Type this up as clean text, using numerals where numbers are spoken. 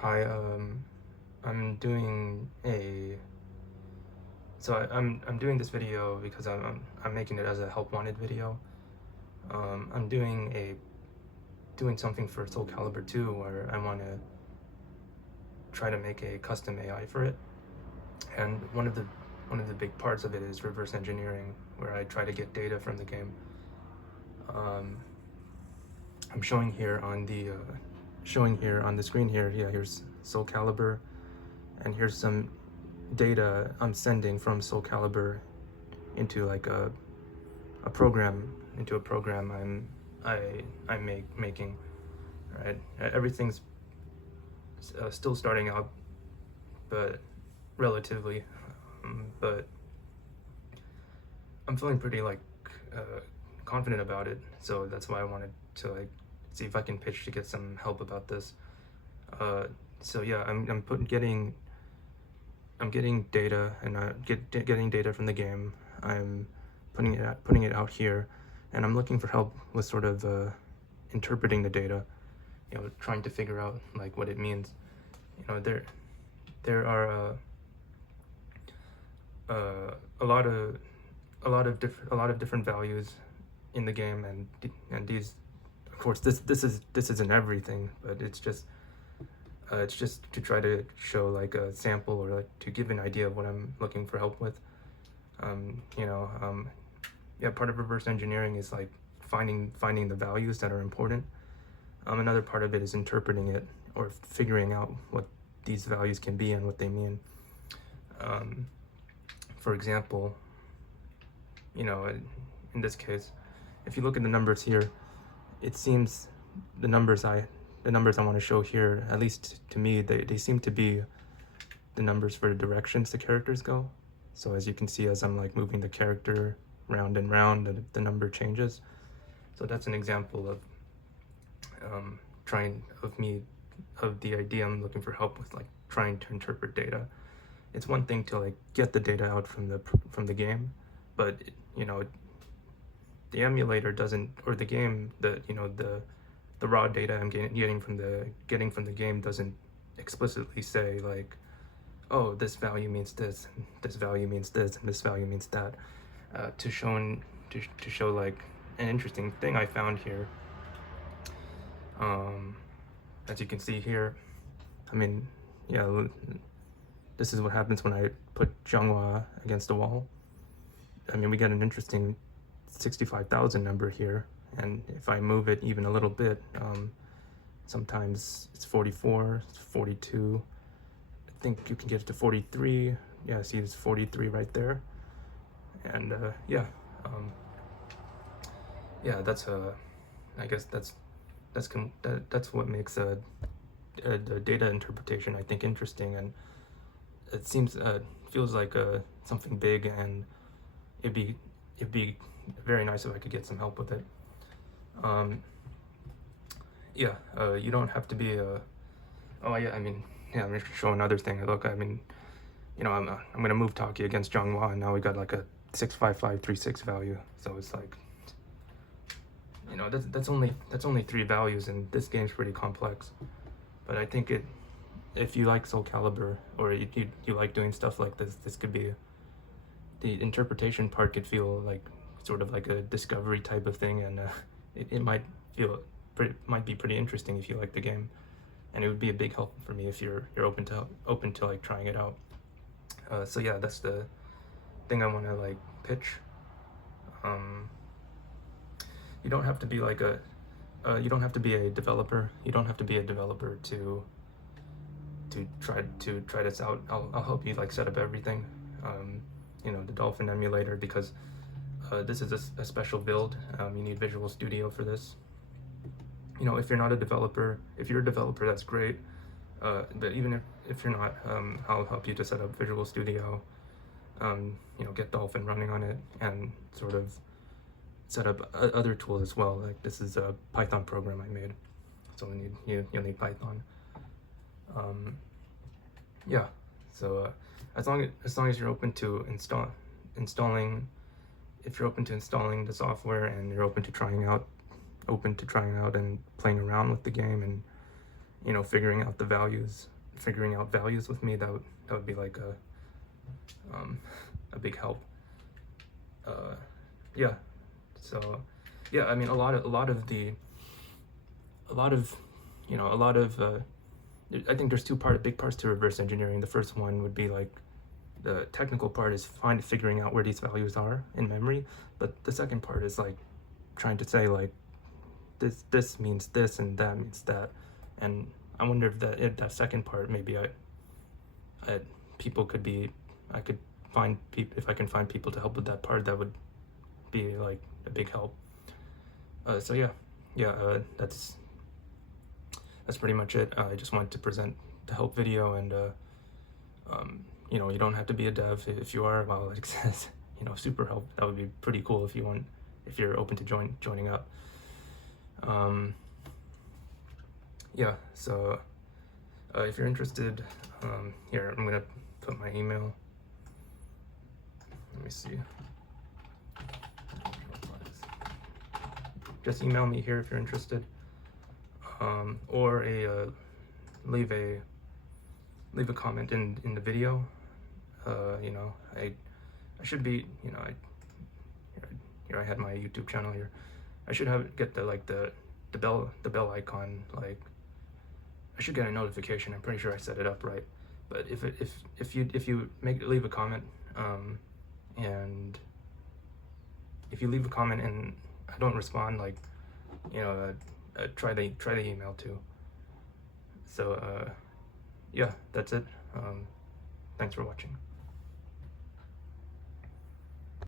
Hi, I'm doing a I'm doing this video because I'm making it as a help wanted video. I'm doing something for Soul Calibur 2 where I want to try to make a custom AI for it, and one of the big parts of it is reverse engineering, where I try to get data from the game. Um, I'm showing here on the screen here. Yeah, here's Soul Calibur, and here's some data I'm sending from Soul Calibur into like a program into a program I'm making, right? Everything's still starting out, but relatively, but I'm feeling pretty like confident about it. So that's why I wanted to like see if I can pitch to get some help about this. So yeah, I'm getting data and getting data from the game. I'm putting it out here, and I'm looking for help with sort of interpreting the data. Trying to figure out like what it means. There are a lot of different values in the game, and these, of course, this isn't everything, but it's just to try to show like a sample, or like to give an idea of what I'm looking for help with. Um, you know, um, yeah, part of reverse engineering is like finding the values that are important. Another part of it is interpreting it, or figuring out what these values can be and what they mean. For example, in this case, if you look at the numbers here, it seems the numbers I want to show here, at least to me, they seem to be the numbers for the directions the characters go. So as you can see, as I'm like moving the character round and round, the number changes. So that's an example of of the idea I'm looking for help with, like trying to interpret data. It's one thing to like get the data out from the game, but the emulator doesn't, or the game, the raw data I'm getting from the game doesn't explicitly say like, oh, this value means this, and this value means this, and this value means that. To show like an interesting thing I found here. As you can see here, I mean, yeah, this is what happens when I put Zhonghua against a wall. I mean, we get an interesting 65,000 number here, and if I move it even a little bit, sometimes it's 44, it's 42. I think you can get it to 43. Yeah, see, it's 43 right there. And yeah, I guess that's what makes the data interpretation, I think, interesting. And it feels like something big, and it'd be very nice if I could get some help with it. Yeah, you don't have to be a. Oh yeah, I mean, yeah, I'm gonna show another thing. Look, I mean, I'm gonna move Taki against Zhonghua, and now we got like a 65536 value. So it's like, that's only three values, and this game's pretty complex. But I think if you like Soul Calibur, or you like doing stuff like this could be, the interpretation part could feel like sort of like a discovery type of thing, and it might be pretty interesting if you like the game, and it would be a big help for me if you're open to like trying it out. So yeah, that's the thing I want to like pitch. You don't have to be like you don't have to be a developer. You don't have to be a developer to try this out. I'll help you like set up everything. The Dolphin emulator, because this is a special build. You need Visual Studio for this. If you're not a developer, if you're a developer, that's great. But even if you're not, I'll help you to set up Visual Studio. Get Dolphin running on it, and sort of set up other tools as well. Like this is a Python program I made, so you'll need Python. Yeah, so as long as you're open to installing, if you're open to installing the software, and you're open to trying out and playing around with the game, and you know, figuring out values with me, that would be like a big help. Yeah, so yeah, I mean, a lot of I think there's big parts to reverse engineering. The first one would be like the technical part is figuring out where these values are in memory, but the second part is like trying to say like this means this and that means that, and I wonder if that second part, maybe I could find people, if I can find people to help with that part, that would be like a big help. So yeah, that's pretty much it. I just wanted to present the help video, and you know, you don't have to be a dev. If you are, well, like it says, you know, super help, that would be pretty cool if you're open to joining up. Yeah, so if you're interested, here, I'm gonna put my email. Let me see. Just email me here if you're interested, or leave a comment in the video. You know, I should be, you know, here I had my YouTube channel here. I should get the bell icon. Like, I should get a notification. I'm pretty sure I set it up right. But if you leave a comment, and if you leave a comment and I don't respond, like, you know, try the email too. So yeah, that's it. Thanks for watching.